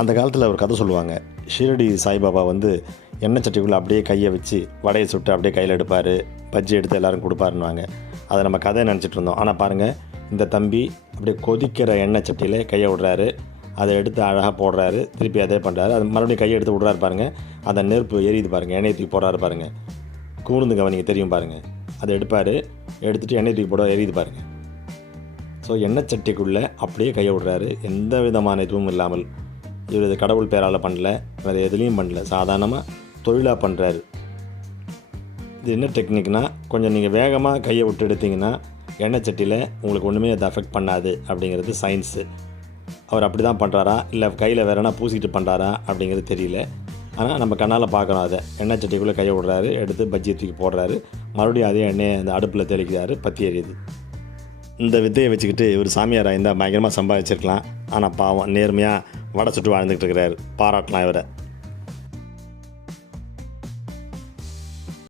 அந்த காலத்தில் ஒரு கதை சொல்லுவாங்க. ஷீரடி சாய்பாபா வந்து எண்ணெய் சட்டிக்குள்ளே அப்படியே கையை வச்சு வடையை சுட்டு அப்படியே கையில் எடுப்பார், பஜ்ஜி எடுத்து எல்லோரும் கொடுப்பாருன்னுவாங்க. அதை நம்ம கதையை நினச்சிட்டு இருந்தோம். ஆனால் பாருங்கள், இந்த தம்பி அப்படியே கொதிக்கிற எண்ணெய் சட்டியில் கையை விடுறாரு, அதை எடுத்து அழகாக போடுறாரு, திருப்பி அதே பண்ணுறாரு, அது மறுபடியும் கையை எடுத்து விட்றாரு பாருங்கள். அந்த நெருப்பு எரியுது பாருங்கள், எண்ணெய் தூக்கி போடுறாரு பாருங்கள், கூர்ந்து கவனிங்க தெரியும் பாருங்கள். அதை எடுப்பார், எடுத்துகிட்டு எண்ணெய் தூக்கி போட எரியுது பாருங்கள். ஸோ எண்ணெய் சட்டிக்குள்ளே அப்படியே கையை விடுறாரு, எந்த விதமான இதுவும் இல்லாமல். இவர் இது கடவுள் பேரால் பண்ணல, வேறு எதுலேயும் பண்ணல, சாதாரணமாக தொழிலாக பண்ணுறாரு. இது என்ன டெக்னிக்னால், கொஞ்சம் நீங்கள் வேகமாக கையை விட்டு எடுத்திங்கன்னா எண்ணெய் சட்டியில் உங்களுக்கு ஒன்றுமே அதை அஃபெக்ட் பண்ணாது அப்படிங்கிறது சயின்ஸு. அவர் அப்படி தான் பண்ணுறாரா இல்லை கையில் வேறனா பூசிக்கிட்டு பண்ணுறாரா அப்படிங்கிறது தெரியல. ஆனால் நம்ம கண்ணால் பார்க்குறோம். அதை எண்ணெய் சட்டிக்குள்ளே கையை விடுறாரு, எடுத்து பஜ்ஜியை தூக்கி போடுறாரு, மறுபடியும் அதே எண்ணெயை அந்த அடுப்பில் தெளிக்கிறாரு, பற்றி எரியுது. இந்த வித்தையை வச்சுக்கிட்டு இவர் சாமியாராக இருந்தால் பயங்கரமாக சம்பாதிச்சிருக்கலாம். ஆனால் பாவம் நேர்மையாக வடை சுட்டு வாழ்ந்துக்கிட்டு இருக்கிறாரு. பாராட்டலாம் இவரை.